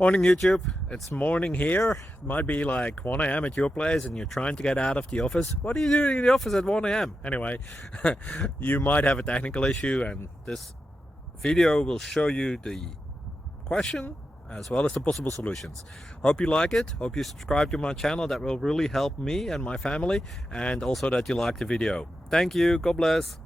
Morning YouTube, it's morning here. It might be like 1 a.m. at your place and you're trying to get out of the office. What are you doing in the office at 1 a.m.? Anyway, you might have a technical issue and this video will show you the question as well as the possible solutions. Hope you like it, hope you subscribe to my channel. That will really help me and my family, and also that you like the video. Thank you, God bless.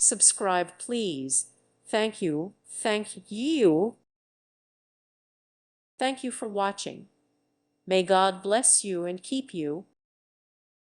Subscribe, please. Thank you. Thank you. Thank you for watching. May God bless you and keep you.